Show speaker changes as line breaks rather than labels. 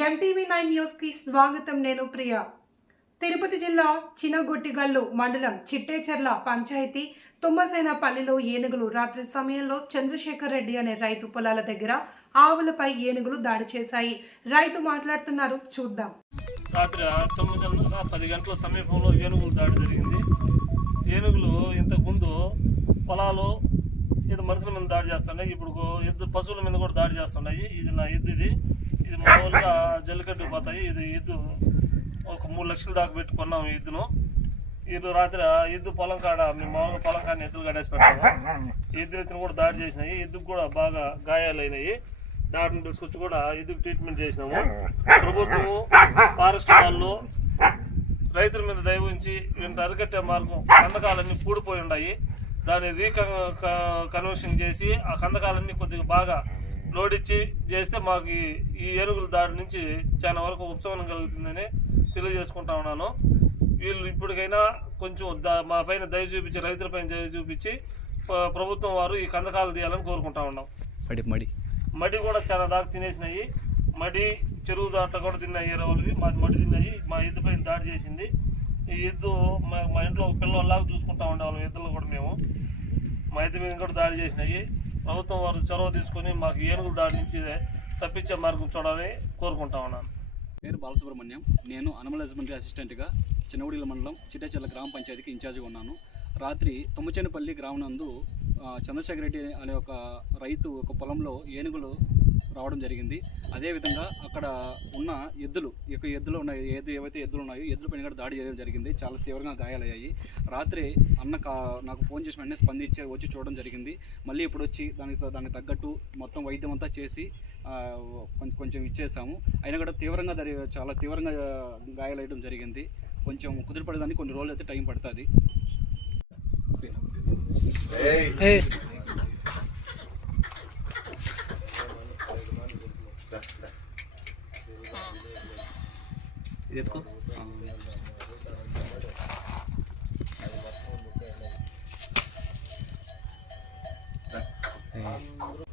MTV nine న్యూస్కి స్వాగతం నేను ప్రియ. తిరుపతి జిల్లా చినగొట్టిగల్లు మండలం చిట్టేచర్ల పంచాయతీ తుమ్మసేనపల్లిలో ఏనుగులు రాత్రి సమయంలో చంద్రశేఖర్ రెడ్డి అనే రైతు పొలాల దగ్గర ఆవులపై ఏనుగులు దాడి చేశాయి. రైతు మాట్లాడుతున్నారు చూద్దాం.
రాత్రి తొమ్మిదిన్నర పది గంటల సమీపంలో ఏనుగులు దాడి జరిగింది. ఏనుగులు ఇంతకుముందు పొలాలు ఇది మనుషుల మీద దాడి చేస్తున్నాయి. ఇప్పుడు ఎద్దు పశువుల మీద కూడా దాడి చేస్తున్నాయి. ఇది నా ఎద్దు ఇది. ఇది మామూలుగా జల్లికట్టు పోతాయి. ఇది ఈదు ఒక మూడు లక్షల దాకా పెట్టుకున్నాం ఈదును. ఈదు రాత్రి ఆ పొలం కాడ మేము మామూలుగా పొలం కాడ ఎద్దులు కడేసి పెట్టాము. ఈద్దు ఎద్దు కూడా దాడి చేసినాయి. ఇద్దుకు కూడా బాగా గాయాలైనాయి. డాక్టర్ని తీసుకొచ్చి కూడా ఇదికి ట్రీట్మెంట్ చేసినాము. ప్రభుత్వము ఫారెస్ట్ వాళ్ళు రైతుల మీద దయ ఉంచి వీటిని అరికట్టే మార్గం కందకాలన్నీ పూడిపోయి ఉన్నాయి దాన్ని రీకన్వర్షన్ చేసి ఆ కందకాలన్నీ కొద్దిగా బాగా లోడిచ్చి చేస్తే మాకు ఈ- ఏనుగుల దాడి నుంచి చాలా వరకు ఉపశమనం కలుగుతుందని తెలియజేసుకుంటా ఉన్నాను. వీళ్ళు ఇప్పటికైనా కొంచెం ద- మా పైన దయ చూపించి రైతుల పైన దయ చూపించి ప్రభుత్వం వారు ఈ కందకాలు తీయాలని కోరుకుంటా ఉన్నాం.
మడి మడి.
మడి కూడా చాలా దాకా తినేసినాయి. మడి చెరువు దాట కూడా తిన్నాయి ఎరవలివి మాది మడి తిన్నాయి. మా ఎద్దు పైన దాడి చేసింది. ఈ ఎద్దు మా మా ఇంట్లో ఒక పిల్లలాగా చూసుకుంటా ఉండేవాళ్ళం. ఎద్దులు కూడా మేము. మా ఎద్దు మీద కూడా దాడి చేసినాయి. ప్రభుత్వం వారు చొరవ తీసుకొని మాకు ఏనుగులు దాడి నుంచి తప్పించే మార్గం చూడాలని కోరుకుంటా ఉన్నాను.
పేరు బాలసుబ్రహ్మణ్యం. నేను అనిమల్ హస్బెండరీ అసిస్టెంట్గా చిన్నగుడిల మండలం చిట్టచెర్ల గ్రామ పంచాయతీకి ఇన్ఛార్జిగా ఉన్నాను. రాత్రి తుమ్మచేనపల్లి గ్రామనందు చంద్రశేఖర్ రెడ్డి అనే ఒక రైతు ఒక పొలంలో ఏనుగులు రావడం జరిగింది. అదేవిధంగా అక్కడ ఉన్న ఎద్దులు ఈ ఎద్దులు ఉన్నాయి ఏది ఏవైతే ఎద్దులు ఉన్నాయో ఎద్దుల పైన కూడా దాడి చేయడం జరిగింది. చాలా తీవ్రంగా గాయాలయ్యాయి. రాత్రి అన్న కా నాకు ఫోన్ చేసిన వెంటనే స్పందించి వచ్చి చూడడం జరిగింది. మళ్ళీ ఇప్పుడు వచ్చి దానికి దానికి తగ్గట్టు మొత్తం వైద్యం అంతా చేసి కొంచెం కొంచెం ఇచ్చేసాము. అయినా కూడా తీవ్రంగా చాలా తీవ్రంగా గాయాలయ్యడం జరిగింది. కొంచెం కుదిరిపడేదానికి కొన్ని రోజులు అయితే టైం పడుతుంది. ఎత్తుకో Thank you.